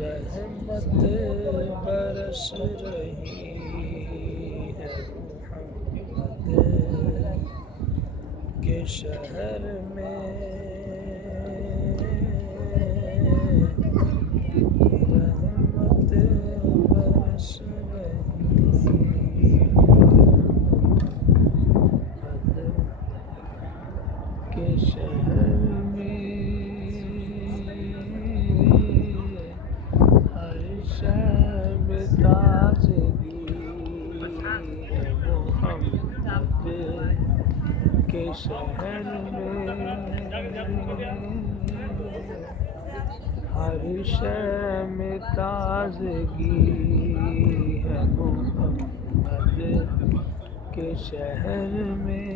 رحمت برس رہی ہے محمد کے شہر میں، رحمت برس رہی محمد کے شہر میں، ہر شب تازگی ہے محمد کے شہر میں، ہر شب تازگی ہے محمد کے شہر میں،